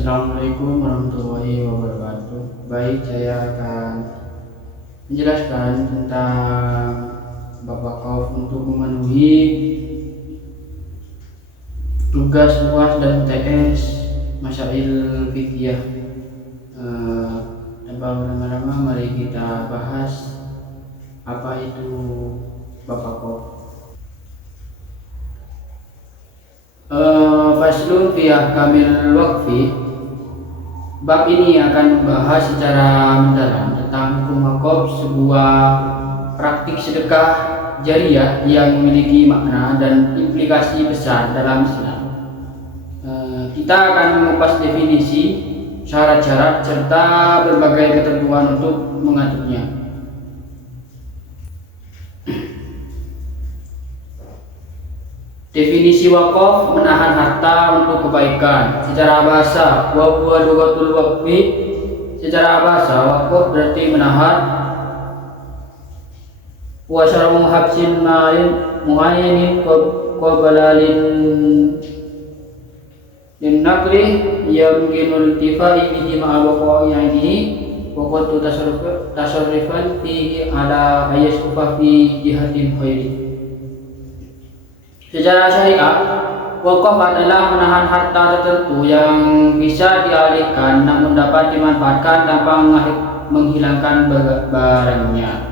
Assalamualaikum warahmatullahi wabarakatuh. Baik, saya akan menjelaskan tentang bab wakaf untuk memenuhi tugas UAS dan UTS Masail Fikih. Tanpa berlama-lama, mari kita bahas apa itu bab wakaf. Faslun fi ahkamil waqfi. Bab ini akan membahas secara mendalam tentang hukum wakaf, sebuah praktik sedekah jariah yang memiliki makna dan implikasi besar dalam Islam. Kita akan mengupas definisi, syarat-syarat, serta berbagai ketentuan untuk mengaturnya. Definisi wakaf: menahan harta untuk kebaikan. Secara bahasa, wa huwa lughatul waqfi. Secara bahasa, wakaf berarti menahan. Wa syar'u habsin ma'in muayyanin qabla lin naqli yamkinul intifai bihi ma'a waqa'ihi wa qad tasarrufan fihi ala ayyasufa fi jihatin khairi. Secara syariat, wakaf adalah menahan harta tertentu yang bisa dialihkan namun dapat dimanfaatkan tanpa menghilangkan barangnya.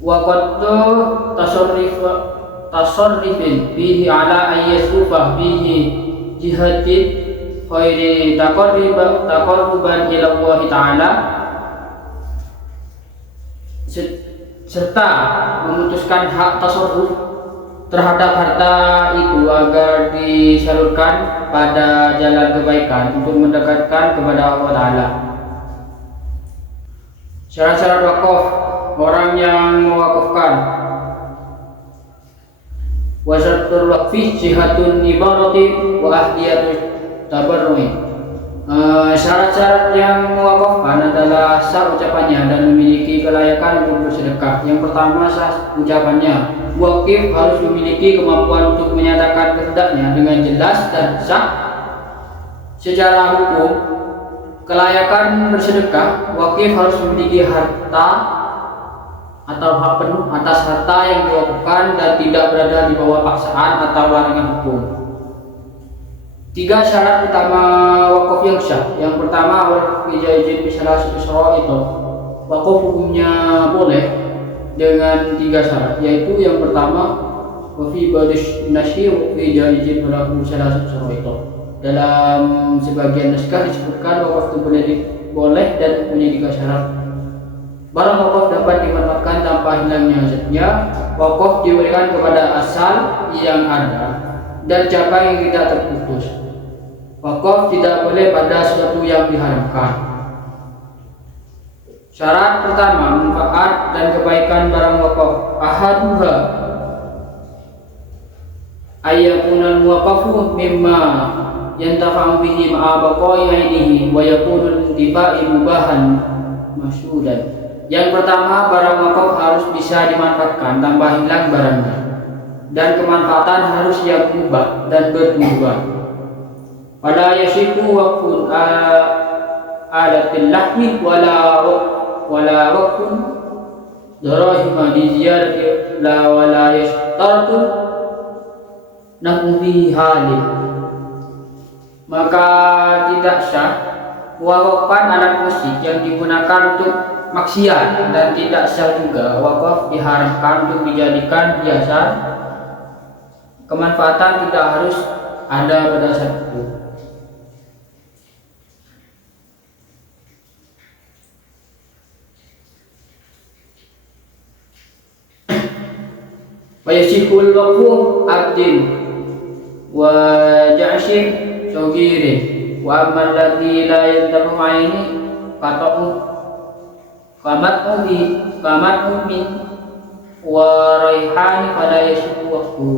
Waqtu tasarrufin fihi ala ayyasufa fihi jihatin khairi taqarruban ila Allah Ta'ala, serta memutuskan hak tasarruf terhadap harta itu agar disalurkan pada jalan kebaikan untuk mendekatkan kepada Allah Ta'ala. Syarat-syarat wakaf orang yang mewakafkan. Wa syaratul waqfi jihatun ibarati wa ahdiyatut tabarrui. Syarat-syarat yang mewakafkan adalah sah ucapannya dan memiliki kelayakan untuk bersedekah. Yang pertama, sah ucapannya. Wakif harus memiliki kemampuan untuk menyatakan kehendaknya dengan jelas dan sah. Secara hukum, kelayakan bersedekah, wakif harus memiliki harta atau hak penuh atas harta yang diwakafkan dan tidak berada di bawah paksaan atau larangan hukum. 3 syarat utama wakaf yang sah. Yang pertama, awal izin bisalah satu itu. Wakaf hukumnya boleh dengan 3 syarat, yaitu yang pertama, wa fi badish nasyi wa fi jaizin berlaku salah satu itu. Dalam sebagian naskah disebutkan wakaf itu boleh dan punya 3 syarat. Barang wakaf dapat dimanfaatkan tanpa hilangnya asetnya. Wakaf diberikan kepada asal yang ada dan cabang yang tidak terputus. Wakaf tidak boleh pada sesuatu yang diharamkan. Syarat pertama, manfaat dan kebaikan barang wakaf. Ahaduha ayyakunal muwaqafu mimma yantafa'u bihi ma'a baqa'i ainihi wa yakunul intifa'i mubahan masyhudan. Yang pertama, barang wakaf harus bisa dimanfaatkan tanpa hilang barangnya, dan kemanfaatan harus yang mubah dan bertujuan. Wala yasiku waqfun adatil lahmi wala waqfun darahima di ziyarati la wala yashtartu nahu fi halin. Maka tidak sah wakafan alat musik yang digunakan untuk maksiat, dan tidak sah juga wakaf diharamkan untuk dijadikan hiasan. Kemanfaatan tidak harus ada pada saat itu. Wa yasihul waqfu abdin wa ja'shin sagirin wa amman ladzi la yantafu aini qata'u qamat min wa raihani fala yasihu waqfu.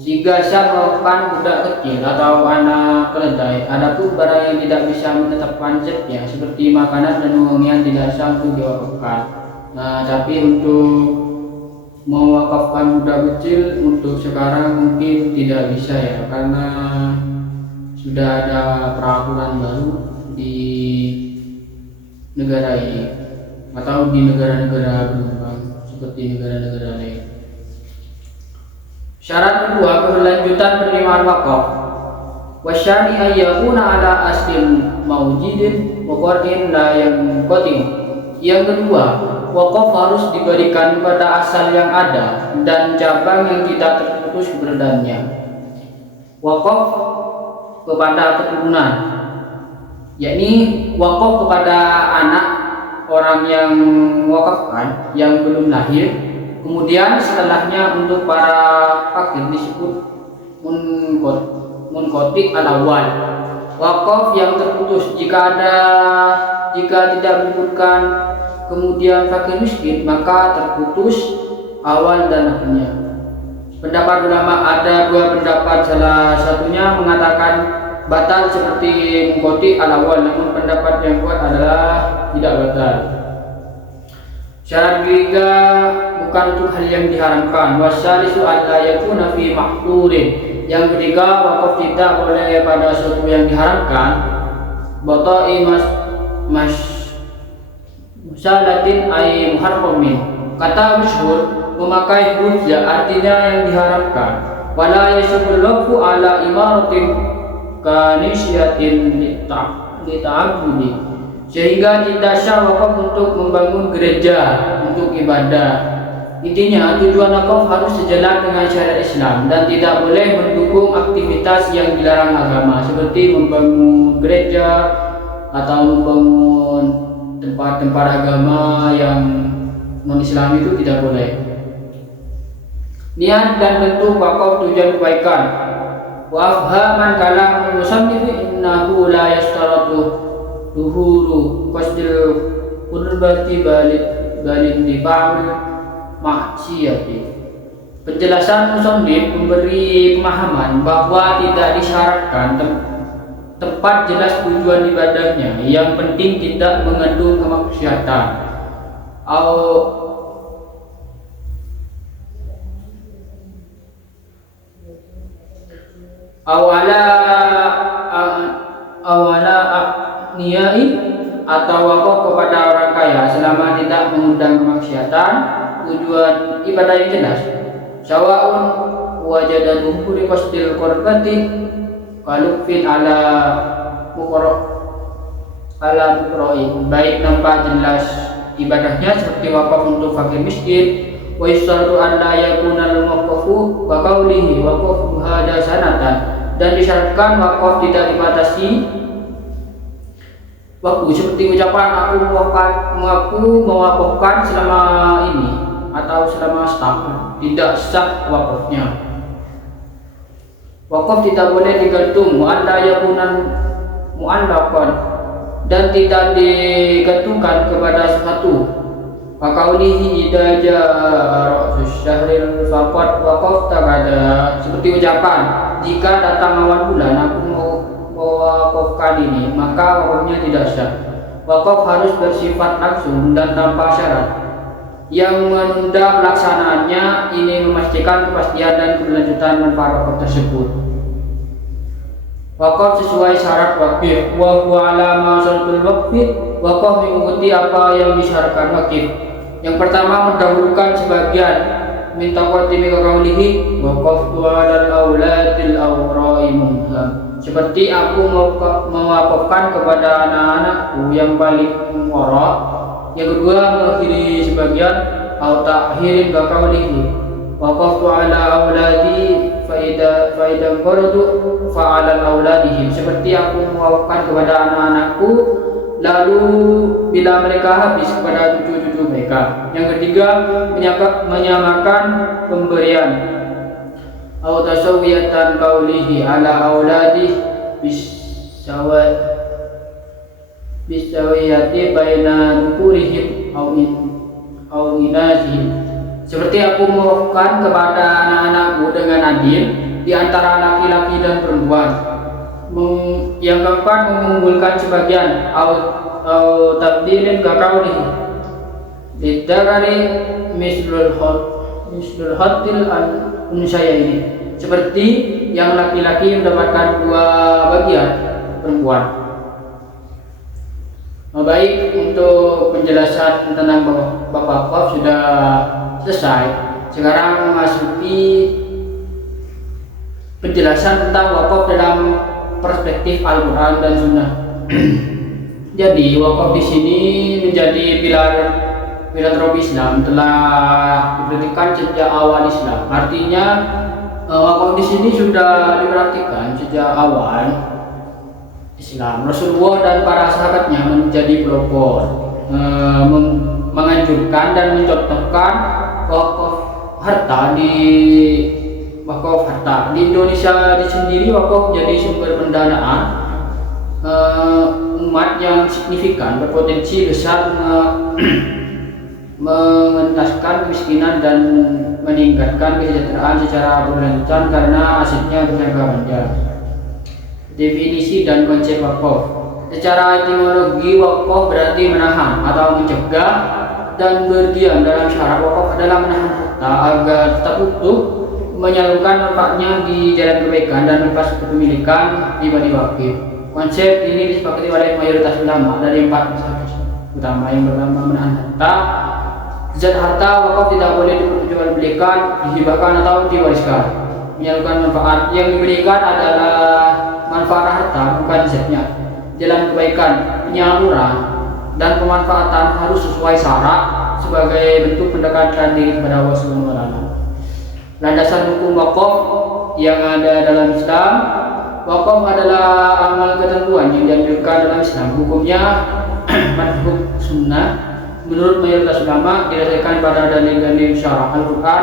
Jika sah mewakafkan budak kecil atau anak keledai. Adapun barang yang tidak bisa menetapkan asetnya seperti makanan dan wangian tidak sah untuk diwakafkan. Tapi untuk mewakafkan budak kecil untuk sekarang mungkin tidak bisa ya, karena sudah ada peraturan baru di negara ini atau di negara-negara berkembang seperti negara-negara lain. Syarat kedua, keberlanjutan penerimaan wakaf. Wasyani ayyakuna ala aslin maujidin wa qardin la yanqati. Yang kedua, wakaf harus diberikan kepada asal yang ada dan cabang yang tidak terputus keberadaannya. Wakaf kepada keturunan, yakni wakaf kepada anak orang yang wakafkan yang belum lahir, kemudian setelahnya untuk para fakir disebut munqati al-awwal. Wakaf yang terputus jika tidak menyebutkan kemudian fakir miskin, maka terputus awal dan akhirnya. Pendapat ulama ada dua pendapat, salah satunya mengatakan batal seperti munqati al-awwal, namun pendapat yang kuat adalah tidak batal. Syarat ketiga, bukan untuk hal yang diharamkan. Wasalisu alla yakuna fi mahdurin. Yang ketiga, wakaf tidak boleh pada sesuatu yang diharamkan. Batai musalatin ay muharramin. Kata masyhur, memakai hujjah artinya yang diharamkan. Wala yasubul waqfu ala imaratin kanisyatin lita'abudi, sehingga tidak sah wakaf untuk membangun gereja untuk ibadah. Intinya tujuan wakaf harus sejalan dengan syariat Islam dan tidak boleh mendukung aktivitas yang dilarang agama seperti membangun gereja atau membangun tempat-tempat agama yang non-Islam, itu tidak boleh. Niat dan bentuk wakaf tujuan kebaikan. Wa afhaman kalam musannif innahu la yashtaratu duhuru qasdil qurbati balid difa'il maksiyati. Penjelasan musannif memberi pemahaman bahwa tidak disyaratkan tempat jelas tujuan ibadahnya, yang penting tidak mengandung kemaksiatan. awala niyai atau wakaf kepada orang kaya selama tidak mengundang kemaksiatan. Tujuan ibadah yang jelas. Sawa'un wajada duhuri qasdil qurbati kalufin ala muqroi, baik nampak jelas ibadahnya seperti wakaf untuk fakir miskin. Wa yusarru an la yakuna al-muqaffu wa qawlihi waqaf hada sanatan, dan disyaratkan wakaf tidak dibatasi waktu seperti ucapan aku mewakafkan selama ini atau selama setahun, tidak sah wakafnya. Wakaf tidak boleh digantung mu'alla yakunan mu'allaqan, dan tidak digantungkan kepada sesuatu. Faqaulihi idza jaa ra'sus syahril faqad waqafta kada, seperti ucapan jika datang awal bulan aku mau mewakafkan ini, maka wakafnya tidak sah. Wakaf harus bersifat langsung dan tanpa syarat. Yang menunda pelaksanaannya ini memastikan kepastian dan keberlanjutan manfaat wakaf tersebut. Wakaf sesuai syarat wakif. Wa huwa alama syaratul waqfi. Wakaf mengikuti apa yang disyaratkan wakif. Yang pertama, mendahulukan sebagian min taqaddimi qaulihi waqaftu 'alal auladil awra'i munham, seperti aku mewakafkan kepada anak-anakku yang paling wara. Yang kedua, mengakhiri sebagian atau takhirin ka qaulihi waqaftu 'ala auladi faidan qaradu fa'alal auladihim, seperti aku mewakafkan kepada anak-anakku lalu bila mereka habis kepada cucu-cucu mereka. Yang ketiga, menyamakan pemberian atau tasawiyatan qaulihi ala auladi bisawiyati baina dukurihim au inasihim, seperti aku mewakafkan kepada anak-anakku dengan adil di antara laki-laki dan perempuan. Yang keempat, mengunggulkan sebagian atau tabdilin kaqaulihi lidzakari mislul hatil unsayaini, seperti yang laki-laki mendapatkan 2 bagian perempuan. Baik, untuk penjelasan tentang bab wakaf sudah selesai. Sekarang memasuki penjelasan tentang wakaf dalam perspektif Al-Quran dan Sunnah. Jadi wakaf di sini menjadi pilar filantropi Islam, telah diberikan sejak awal Islam. Artinya wakaf di sini sudah dipraktikkan sejak awal Islam. Rasulullah dan para sahabatnya menjadi pelopor, menganjurkan dan mencontohkan wakaf harta di Indonesia sendiri. Wakaf jadi sumber pendanaan umat yang signifikan, berpotensi besar mengentaskan kemiskinan dan meningkatkan kesejahteraan secara berkelanjutan karena asetnya berjangka. Definisi dan konsep wakaf. Secara etimologi, wakaf berarti menahan atau mencegah, dan berdiam dalam syarat wakaf adalah menahan harta agar tetap utuh, menyalurkan manfaatnya di jalan kebaikan dan lepas kepemilikan pribadi wakif. Konsep ini disepakati oleh mayoritas ulama dari 4 masalah utama. Yang pertama, menahan harta. Zat harta wakaf tidak boleh diperjualbelikan, dihibahkan atau diwariskan. Menyalurkan manfaat. Yang diberikan adalah manfaat harta, bukan zatnya. Jalan kebaikan, penyaluran dan pemanfaatan harus sesuai syarat sebagai bentuk pendekatan diri kepada Allah Subhanahu wa taala. Landasan hukum wakaf yang ada dalam Islam. Wakaf adalah amal ketentuan yang dianjurkan dalam Islam. Hukumnya manhaj sunnah menurut mayoritas ulama, didasarkan pada dalil-dalil syarah Al-Quran,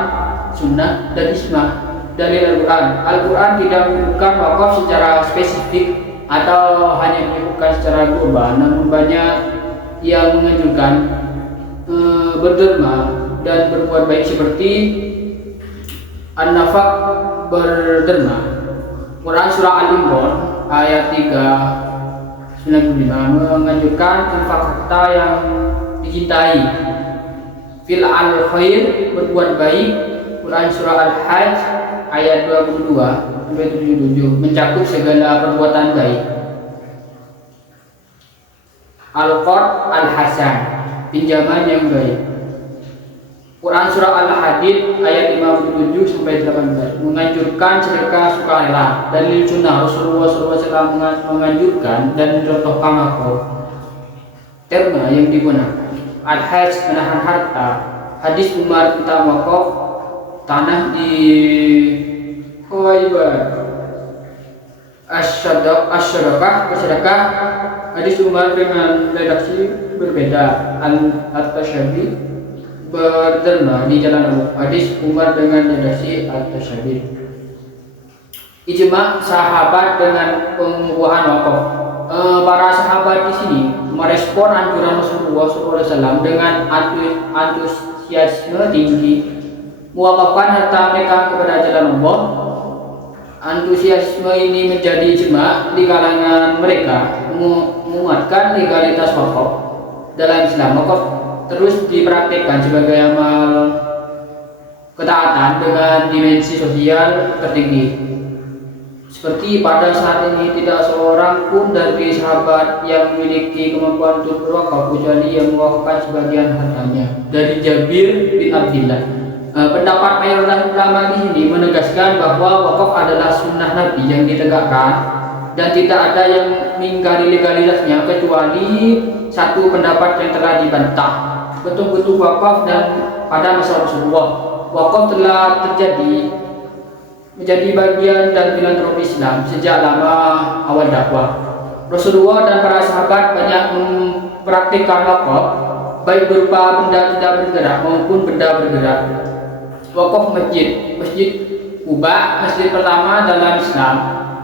Sunnah, dan Ijma'. Dalil Al-Quran tidak menyebutkan wakaf secara spesifik atau hanya menyebutkan secara global, namun banyak yang menganjurkan berderma dan berbuat baik seperti An-Nafaq, berderma. Quran surah Al-Imran ayat 395 menganjurkan infak harta yang dicintai. Fil al-khair, berbuat baik. Quran surah Al-Hajj ayat 22-77 mencakup segala perbuatan baik. Al-Qard al-Hasan, pinjaman yang baik. Quran surah Al-Hadid ayat 57-18 menganjurkan sedekah sukarela. Dalil sunnah Rasulullah SAW menganjurkan dan mencontohkan wakaf. Terma yang digunakan: Al-Hajj, menahan harta. Hadis Umar tentang wakaf tanah di Khaybar. As-sadaqah, bersedekah. Hadis Umar dengan redaksi berbeda. At-Tasyabi, berderma di jalan Allah. Hadis Umar dengan redaksi At-Tasyabi. Ijma' sahabat dengan pengukuhan wakaf. Para sahabat di sini merespon anjuran Rasulullah SAW dengan antusiasme tinggi, mewakafkan harta mereka kepada jalan Allah. Antusiasme ini menjadi ijma' di kalangan mereka, menguatkan legalitas wakaf dalam Islam. Wakaf terus dipraktikkan sebagai amal ketaatan dengan dimensi sosial tertinggi. Seperti pada saat ini tidak seorang pun dari sahabat yang memiliki kemampuan untuk berwakaf kecuali yang mewakafkan sebagian hartanya. Dari Jabir bin Abdillah. Pendapat mayoritas ulama di sini menegaskan bahwa wakaf adalah sunnah Nabi yang ditegakkan dan tidak ada yang mengingkari legalitasnya kecuali satu pendapat yang telah dibantah. Betul-betul wakaf dan pada masa Rasulullah, wakaf telah menjadi bagian dan filantropi Islam sejak lama awal dakwah. Rasulullah dan para sahabat banyak mempraktikkan wakaf, baik berupa benda tidak bergerak maupun benda bergerak. Wakaf Masjid Quba, masjid pertama dalam Islam,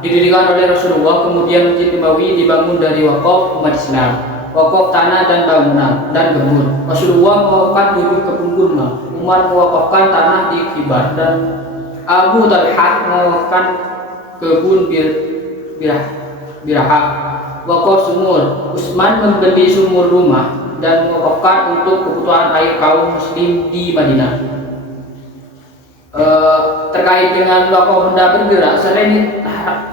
didirikan oleh Rasulullah. Kemudian Masjid Nabawi dibangun dari wakaf umat Islam. Wakaf tanah dan bangunan dan kebun. Rasulullah mewakafkan 7 kebun kurma. Umar mewakafkan tanah di Khibar, dan Abu Talhah mewakafkan kebun Biraha. Wakaf sumur. Utsman membeli sumur rumah dan mewakafkan untuk kebutuhan air kaum muslim di Madinah. terkait dengan wakaf benda bergerak,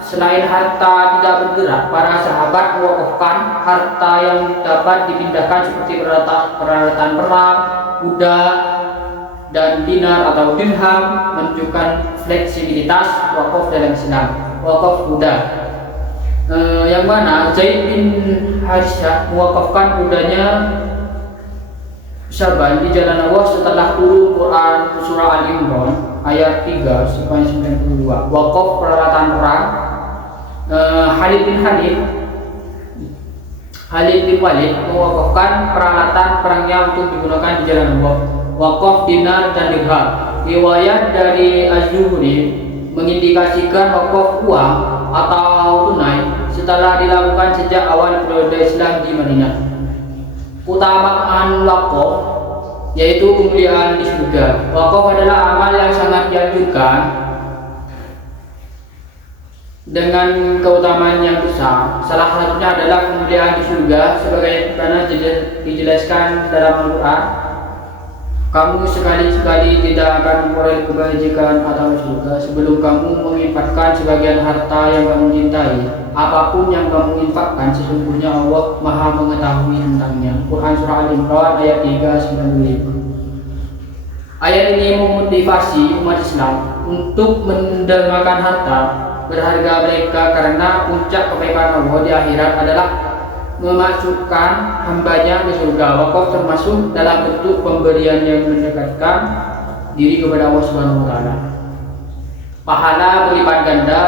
selain harta tidak bergerak, para sahabat mewakafkan harta yang dapat dipindahkan seperti peralatan perang, kuda, dan dinar atau dirham, menunjukkan fleksibilitas wakaf dalam Islam. Wakaf kuda, yang mana Zaid bin Harithah mewakafkan kudanya Saban di jalan Allah setelah turun Quran surah Al-Imran ayat 3 sampai 92. Wakaf peralatan perang, Khalid bin Walid mewakafkan peralatan perangnya untuk digunakan di jalan Allah. Wakaf dinar dan dirham. Riwayat dari Az-Zuhri mengindikasikan wakaf uang atau tunai setelah dilakukan sejak awal periode Islam di Madinah. Keutamaan wakaf yaitu kemuliaan di surga. Wakaf adalah amal yang sangat dianjurkan dengan keutamaan yang besar. Salah satunya adalah kemuliaan di surga, sebagaimana dijelaskan dalam Al-Quran. Kamu sekali-sekali tidak akan memperoleh kebajikan atau surga sebelum kamu menginfakkan sebagian harta yang kamu cintai. Apapun yang kamu infakkan, sesungguhnya Allah Maha mengetahui tentangnya. Quran surah Al-Imran ayat 395. Ayat ini memotivasi umat Islam untuk mendermakan harta berharga mereka, karena puncak kebaikan Allah di akhirat adalah memasukkan hambanya ke surga. Wakaf termasuk dalam bentuk pemberian yang mendekatkan diri kepada Allah Subhanahu wa taala. Pahala berlipat ganda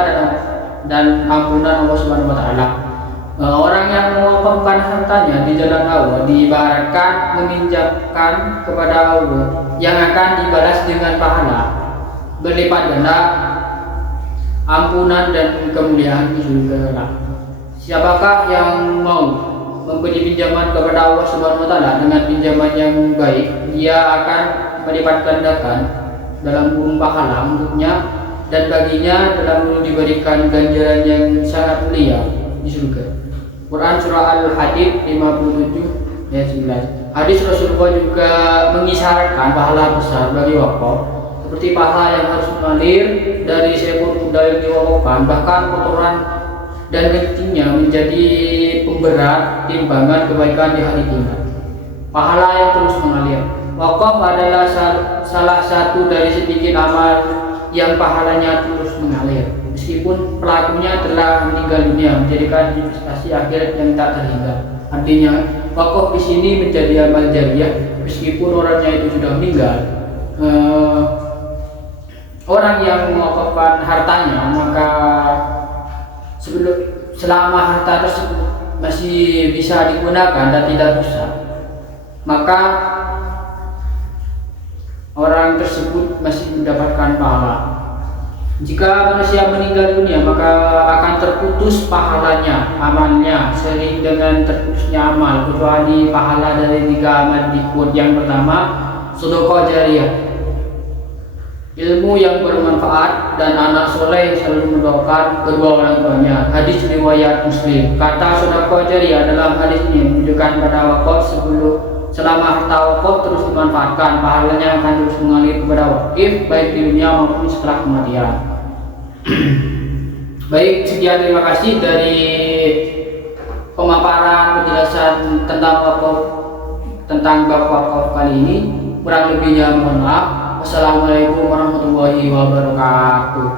dan ampunan Allah Subhanahu wa taala. Orang yang mewakafkan hartanya di jalan Allah diibaratkan meminjamkan kepada Allah yang akan dibalas dengan pahala berlipat ganda, ampunan dan kemuliaan di surga. Siapakah yang mau memberi pinjaman kepada Allah Subhanahu wa taala dengan pinjaman yang baik, dia akan melipat gandakan dalam burung pahala untuknya dan baginya dalam diberikan ganjaran yang sangat mulia di surga. Quran surah Al-Hadid 57 ayat 11. Hadis Rasulullah juga mengisyaratkan pahala besar bagi wakaf, seperti pahala yang harus mengalir dari seekor kuda yang diwakafkan, bahkan kotoran dan kencingnya menjadi pemberat timbangan kebaikan di hari kiamat. Pahala yang terus mengalir. Wakaf adalah salah satu dari sedikit amal yang pahalanya terus mengalir, meskipun pelakunya telah meninggal dunia, menjadikan investasi akhirat yang tak terhingga. Artinya, wakaf di sini menjadi amal jariyah meskipun orangnya itu sudah meninggal. Orang yang mewakafkan hartanya, maka selama harta tersebut masih bisa digunakan dan tidak rusak, maka orang tersebut masih mendapatkan pahala. Jika manusia meninggal dunia, maka akan terputus pahalanya, amalnya, sering dengan terputusnya amal, kecuali pahala dari 3 amal berikut. Yang pertama, sedekah jariyah, ilmu yang bermanfaat, dan anak soleh selalu mendoakan kedua orang tuanya. Hadis riwayat Muslim. Kata sedekah jariyah dalam hadis ini menunjukkan pada wakaf selama harta wakaf terus dimanfaatkan, pahalanya akan terus mengalir kepada wakif baik di dunia maupun setelah kematian. Baik, sekian, terima kasih dari pemaparan penjelasan tentang wakaf, tentang bab wakaf kali ini. Kurang lebihnya mohon maaf. Wassalamualaikum warahmatullahi wabarakatuh.